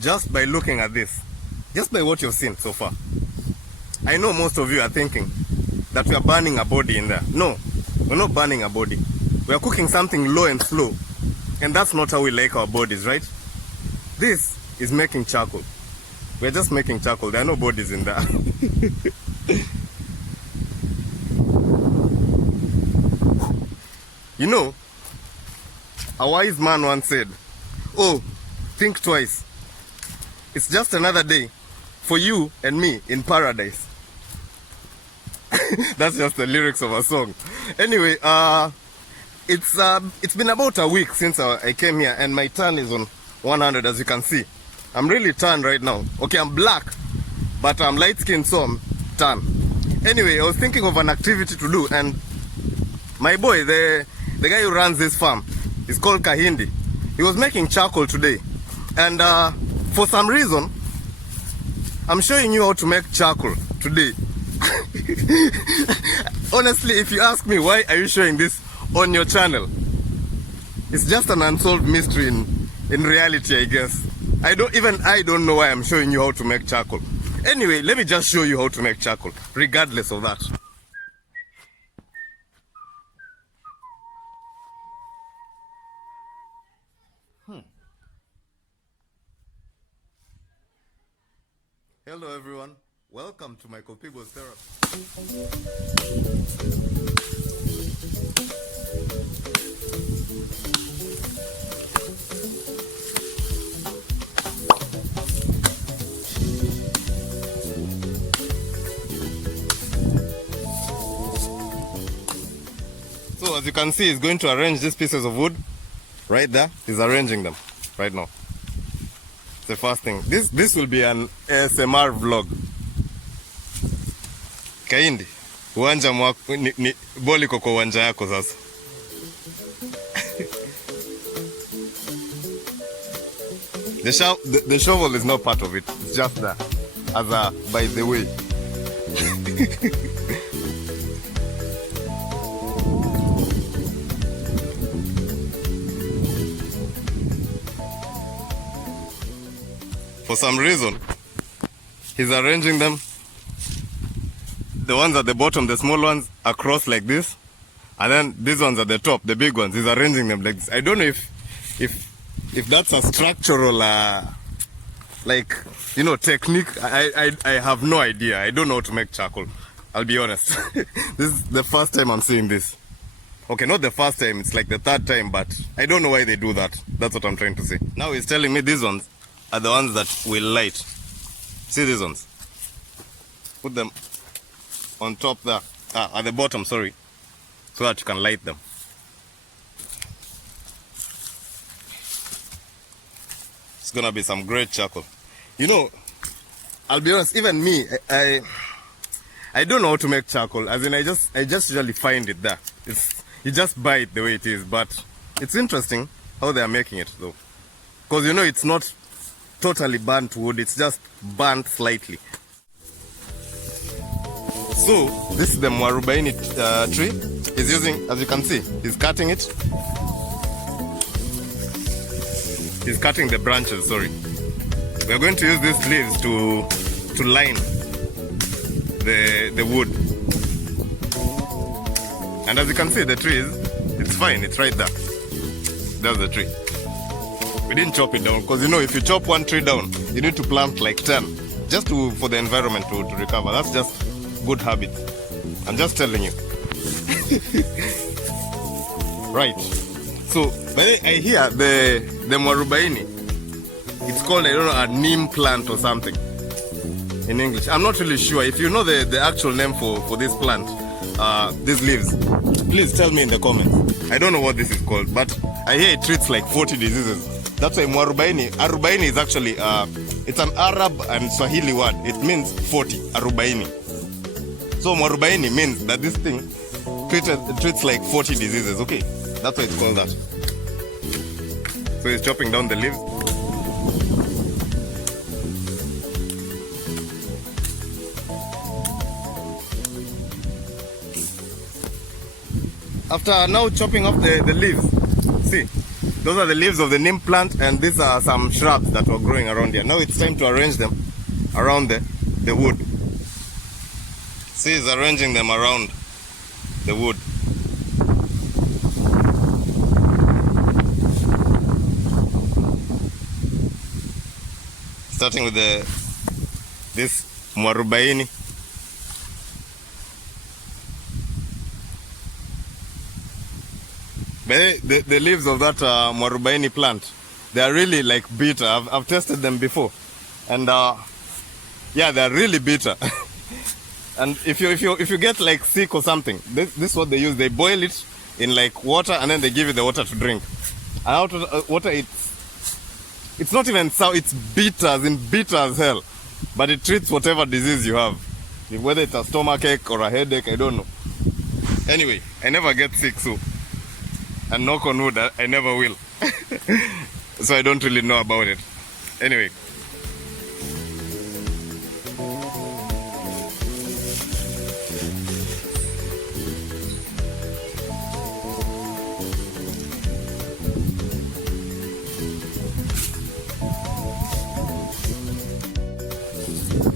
just by looking at this, just by what you've seen so far. I know most of you are thinking that we are burning a body in there. No, we're not burning a body. We are cooking something low and slow. And that's not how we like our bodies, right? This is making charcoal. We're just making charcoal. There are no bodies in there. You know, a wise man once said, "Oh, think twice. It's just another day for you and me in paradise." That's just the lyrics of a song. Anyway, it's been about a week since I came here, and my tan is on 100, as you can see. I'm really tan right now. Okay, I'm black, but I'm light skinned, so I'm tan. Anyway, I was thinking of an activity to do, and my boy, the guy who runs this farm, is called Kahindi. He was making charcoal today, and for some reason, I'm showing you how to make charcoal today. Honestly, if you ask me, why are you showing this on your channel? It's just an unsolved mystery in reality, I guess. I don't know why I'm showing you how to make charcoal. Anyway, let me just show you how to make charcoal, regardless of that. Hello everyone, welcome to my Pibo's therapy. So as you can see, he's going to arrange these pieces of wood right there. He's arranging them right now. The first thing, this will be an ASMR vlog. Kahindi, uwanja mwako ni boli kwa uwanja yako sasa. The shovel is not part of it. It's just there as a by the way. For some reason, he's arranging them. The ones at the bottom, the small ones, across like this, and then these ones at the top, the big ones, he's arranging them like this. I don't know if that's a structural, like, you know, technique. I have no idea. I don't know how to make charcoal. I'll be honest. This is the first time I'm seeing this. Okay, not the first time. It's like the third time, but I don't know why they do that. That's what I'm trying to say. Now he's telling me these ones are the ones that will light. See these ones? Put them on top there. At the bottom, sorry. So that you can light them. It's gonna be some great charcoal. You know, I'll be honest, even me, I don't know how to make charcoal. As in, I just usually find it there. You just buy it the way it is. But it's interesting how they are making it though. Because you know, it's not totally burnt wood, it's just burnt slightly. So this is the mwarubaini tree. He's using, as you can see, he's cutting it. He's cutting the branches, sorry. We're going to use these leaves to line the wood. And as you can see, the tree it's fine, it's right there. That's the tree. We didn't chop it down, because you know, if you chop one tree down, you need to plant like 10, just for the environment to recover. That's just good habit. I'm just telling you. Right. So, I hear the mwarubaini, it's called, I don't know, a neem plant or something in English. I'm not really sure. If you know the actual name for this plant, these leaves, please tell me in the comments. I don't know what this is called, but I hear it treats like 40 diseases. That's why mwarubaini. Arubaini is actually, it's an Arab and Swahili word. It means 40, arubaini. So mwarubaini means that this thing treats like 40 diseases, okay? That's why it's called that. So he's chopping down the leaves. After now chopping off the leaves, see, Those are the leaves of the neem plant, and these are some shrubs that were growing around here. Now it's time to arrange them around the wood. See, he's arranging them around the wood. Starting with this mwarubaini. The leaves of that mwarubaini plant, they are really like bitter. I've tasted them before, and yeah, they are really bitter. And if you get like sick or something, this is what they use. They boil it in like water, and then they give you the water to drink. And out of water, it's not even sour. It's bitter, bitter as hell. But it treats whatever disease you have, whether it's a stomachache or a headache. I don't know. Anyway, I never get sick, so. And knock on wood, I never will. So I don't really know about it. Anyway.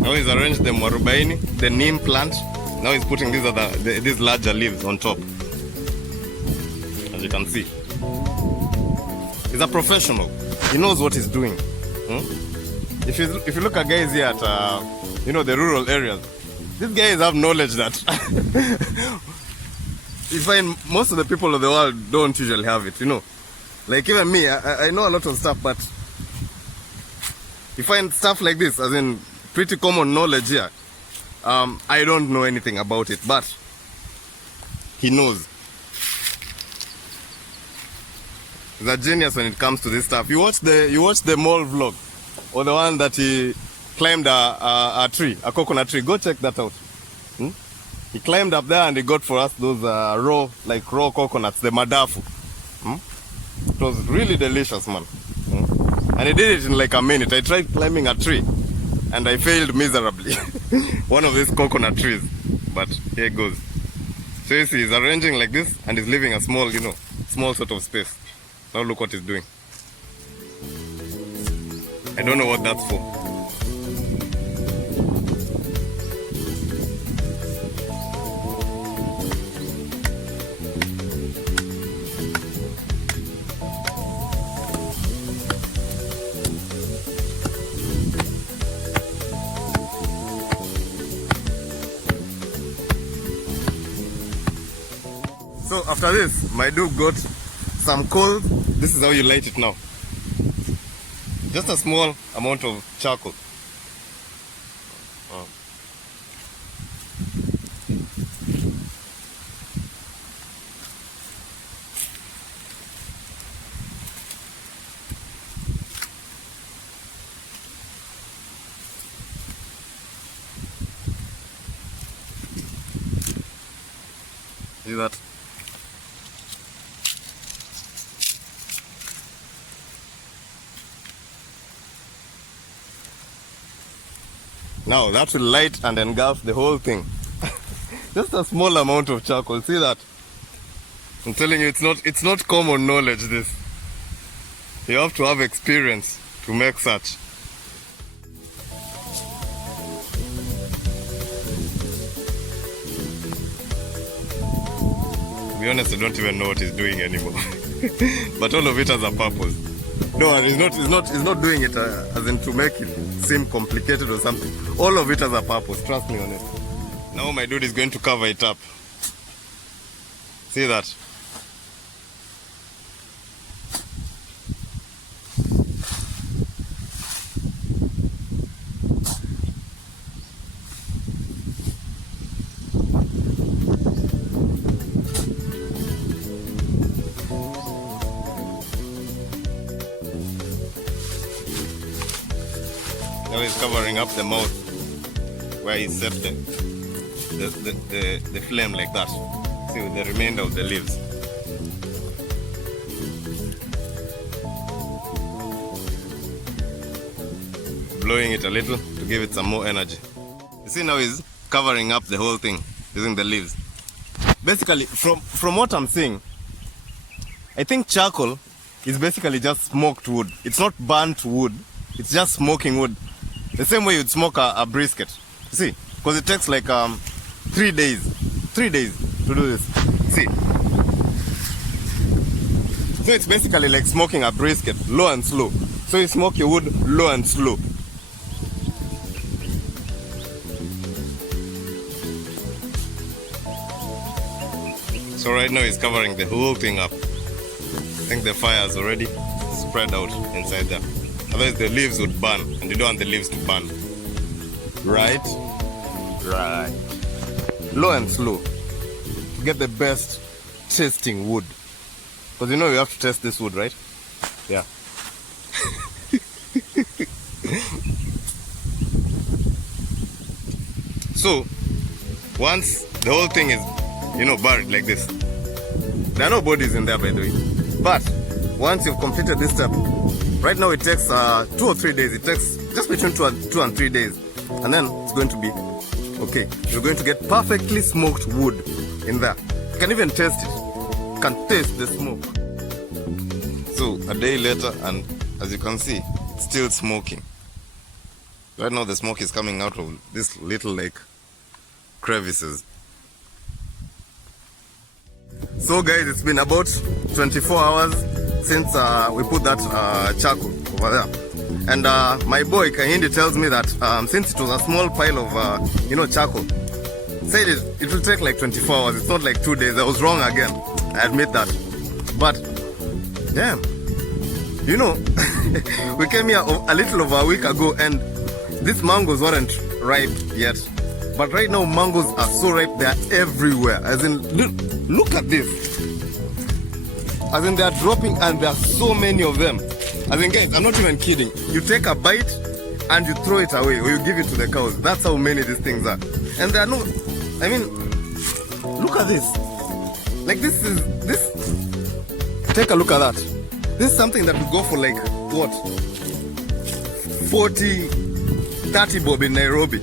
Now he's arranged the mwarubaini, the neem plant. Now he's putting these larger leaves on top. As you can see, he's a professional. He knows what he's doing. If you look at guys here at the rural areas, these guys have knowledge that you find most of the people of the world don't usually have it. Like even me, I know a lot of stuff, but you find stuff like this, as in pretty common knowledge here. I don't know anything about it, but he knows. He's a genius when it comes to this stuff. You watch the mole vlog, or the one that he climbed a tree, a coconut tree. Go check that out. He climbed up there and he got for us those raw coconuts, the madafu. It was really delicious, man. And he did it in like a minute. I tried climbing a tree and I failed miserably. One of these coconut trees. But here it goes. So you see, he's arranging like this and he's leaving a small sort of space. Now look what he's doing. I don't know what that's for. So after this, my dude got some coal. This is how you light it now. Just a small amount of charcoal. See that? Now that will light and engulf the whole thing. Just a small amount of charcoal. See that? I'm telling you, it's not common knowledge, this. You have to have experience to make such. To be honest, I don't even know what he's doing anymore. But all of it has a purpose. No, he's not doing it as in to make it seem complicated or something. All of it has a purpose, trust me on it. Now my dude is going to cover it up. See that? Now he's covering up the mouth where he set the flame like that. See, with the remainder of the leaves. Blowing it a little to give it some more energy. You see, now he's covering up the whole thing using the leaves. Basically, from what I'm seeing, I think charcoal is basically just smoked wood. It's not burnt wood. It's just smoking wood. The same way you'd smoke a brisket. You see? Because it takes like 3 days. 3 days to do this. See? So it's basically like smoking a brisket, low and slow. So you smoke your wood low and slow. So right now he's covering the whole thing up. I think the fire has already spread out inside there. Otherwise the leaves would burn, and you don't want the leaves to burn. Right? Right. Low and slow. To get the best tasting wood. Because you know you have to test this wood, right? Yeah. So, once the whole thing is, buried like this, there are no bodies in there, by the way. But once you've completed this step, right now it takes 2 or 3 days. It takes just between 2 and 3 days, and then it's going to be okay. You're going to get perfectly smoked wood in there. You can even taste it. You can taste the smoke. So a day later, and as you can see, it's still smoking. Right now the smoke is coming out of this little like crevices. So guys, it's been about 24 hours since we put that charcoal over there. And my boy Kahindi tells me that since it was a small pile of charcoal, said it will take like 24 hours. It's not like 2 days. I was wrong again. I admit that. But damn, we came here a little over a week ago and these mangoes weren't ripe yet. But right now mangoes are so ripe, they are everywhere. As in, look at this. As in, they are dropping and there are so many of them. As in, guys, I'm not even kidding. You take a bite and you throw it away or you give it to the cows. That's how many these things are. And there are no, look at this. Like this. Take a look at that. This is something that would go for like, what? 40, 30 bob in Nairobi.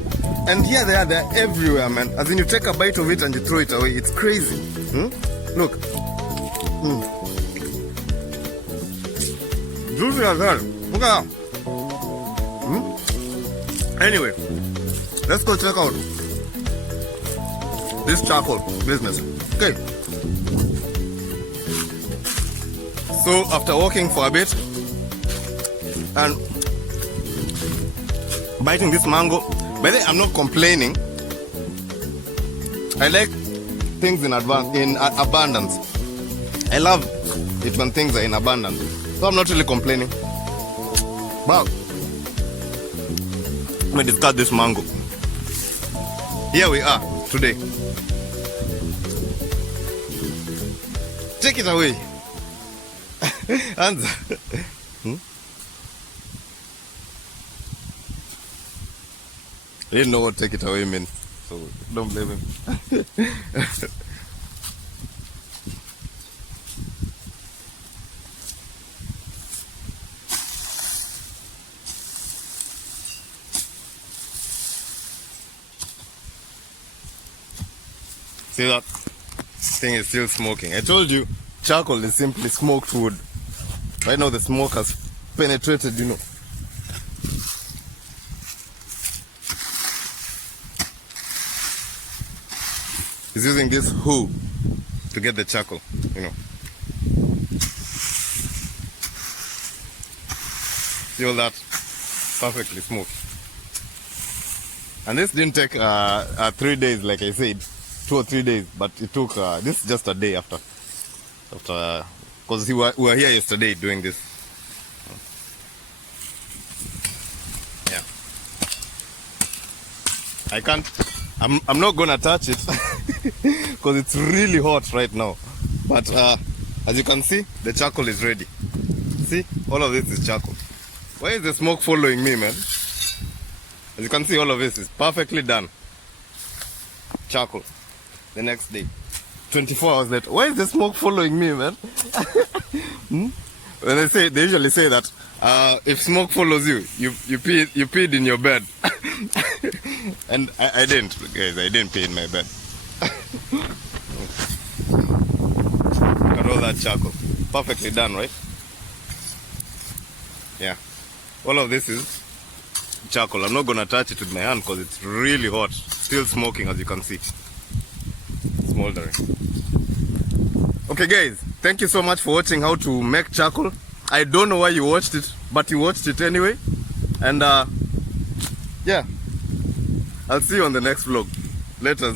And here they're everywhere, man. As in, you take a bite of it and you throw it away. It's crazy. Look. Juicy as hell. Look at that. Anyway, let's go check out this charcoal business. Okay. So after walking for a bit and biting this mango, by the way, I'm not complaining. I like things in abundance. I love it when things are in abundance. So I'm not really complaining. But let me discuss this mango. Here we are today. Take it away. Answer. I didn't know what take it away meant, so don't blame him. See that thing is still smoking. I told you, charcoal is simply smoked wood. Right now the smoke has penetrated, He's using this hoe to get the charcoal, See all that? Perfectly smoked. And this didn't take 3 days, like I said, 2 or 3 days, but it took, this is just a day after, because we were here yesterday doing this. Yeah. I can't, I'm not gonna touch it because it's really hot right now. But as you can see, the charcoal is ready. See, all of this is charcoal. Why is the smoke following me, man? As you can see, all of this is perfectly done. Charcoal. The next day, 24 hours later. Why is the smoke following me, man? When they usually say that if smoke follows you, you peed in your bed. And I didn't, guys. I didn't pee in my bed. Got all that charcoal, perfectly done, right? Yeah. All of this is charcoal. I'm not gonna touch it with my hand because it's really hot. Still smoking, as you can see. Smoldering. Okay guys, thank you so much for watching how to make charcoal. I don't know why you watched it, but you watched it anyway. And yeah, I'll see you on the next vlog. Later.